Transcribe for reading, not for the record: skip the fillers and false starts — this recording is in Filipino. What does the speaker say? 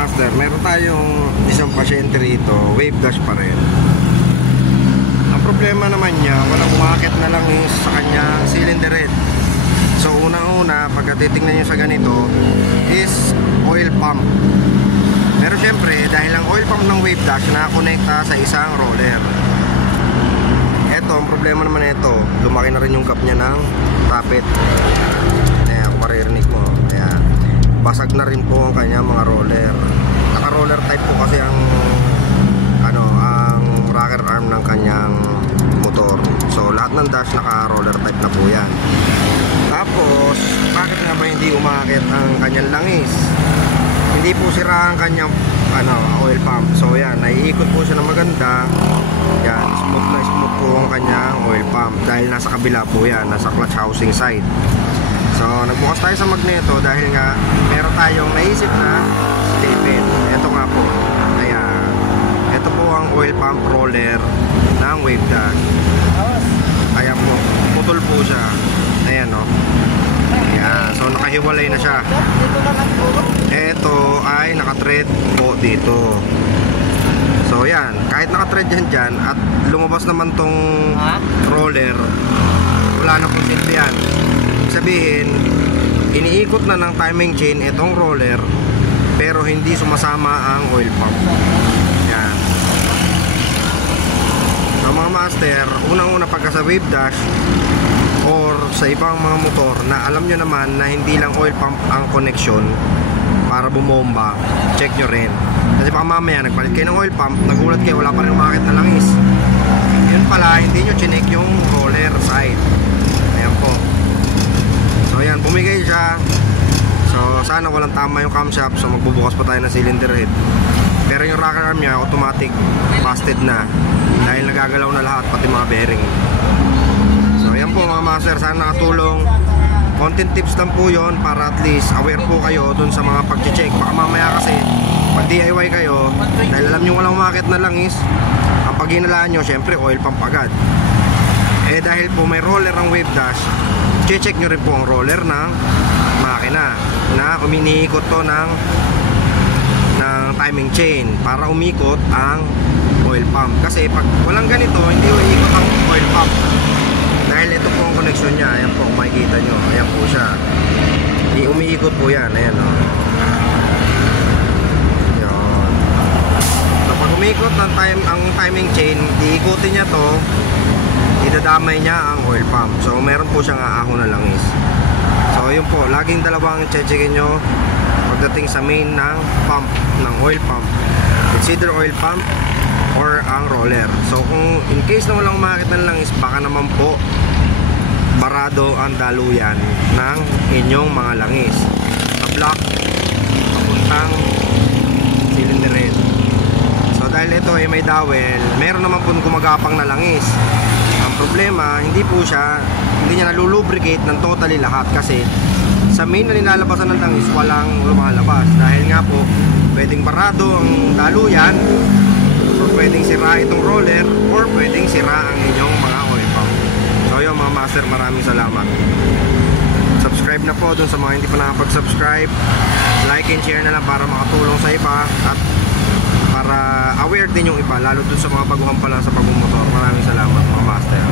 master, meron tayong isang pasyente rito, wave dash pa rin. Ang problema naman niya, walang umakit na lang sa kanyang cylinder head. So unang-una, pagka titingnan nyo sa ganito is oil pump. Pero syempre, dahil ang oil pump ng wave dash nakakonekta sa isang roller. Ito, ang problema naman ito, lumaki na rin yung cap niya ng tappet. Ayan, kung maririnig mo. Ayan, basag na rin po ang kanyang mga roller. Naka-roller type po kasi ang ang rocker arm ng kanyang motor. So lahat ng dash naka-roller type na po yan. Tapos, bakit nga ba hindi umakit ang kanyang langis? Hindi po sira ang kanyang oil pump. So yan, naiikot po siya ng maganda. Yan, smooth na smooth po ang kanyang oil pump dahil nasa kabila po yan, nasa clutch housing side. So nagbukas tayo sa magneto dahil nga meron tayong naisip na slipin. Ito nga po. Ayan, ito po ang oil pump roller ng wave dash. Ayan po, putol po siya. Ayan o. Ayan, so nakahiwalay na siya. Ito ay nakatread po dito. So yan, kahit nakatread yan dyan at lumabas naman tong roller, wala na pong silbi yan. Sabihin, iniikot na ng timing chain itong roller pero hindi sumasama ang oil pump. Yan. So mga master, unang-una pagka sa wave dash or sa ibang mga motor na alam nyo naman na hindi lang oil pump ang connection para bumomba, check nyo rin. Kasi baka mamaya nagpalit kayo ng oil pump, nagulat kayo, wala pa rin umakit na langis. Yun pala, hindi nyo chinek yung roller side. Ayan po. So ayan, bumigay siya. So sana walang tama yung camshaft. So magbubukas pa tayo ng cylinder head. Pero yung rocker arm niya, automatic busted na dahil nagagalaw na lahat, pati mga bearing. So ayan po mga master, sana nakatulong. Content tips lang po yon para at least aware po kayo dun sa mga pag-check. Baka mamaya kasi pag DIY kayo, dahil alam nyo walang umakit na langis, ang pag-inalaan nyo syempre oil pump agad. Eh dahil po may roller ang wave dash, check nyo rin po ang roller ng makina na uminiikot to ng timing chain para umikot ang oil pump. Kasi pag walang ganito, hindi umiikot ang oil pump. Dahil ito po ang connection niya. Ayan po, kung makikita nyo. Ayan po siya. Umiikot po yan. Ayan o. Ayan. So pag umikot ang timing chain, iikutin niya to, idadamay niya ang oil pump. So meron po siyang aahon na langis. So yun po, laging dalawang checkin nyo pagdating sa main ng pump, ng oil pump. It's either oil pump or ang roller. So kung in case na walang umakit ng langis, baka naman po barado ang daluyan ng inyong mga langis sa block papuntang cylinder head. So dahil ito ay may dowel, meron naman po gumagapang na langis. Ang problema, hindi niya nalulubricate ng totally lahat kasi sa main na nilalabasan ng langis, walang lumalabas. Dahil nga po, pwedeng barado ang daluyan, or pwedeng sira itong roller, or pwedeng sira ang inyong mga oil pump. So yun mga master, maraming salamat. Subscribe na po dun sa mga hindi pa nakapag-subscribe. Like and share na lang para makatulong sa iba at para aware din yung iba, lalo dun sa mga baguhan pa lang sa pagmumotor. Maraming salamat mga master.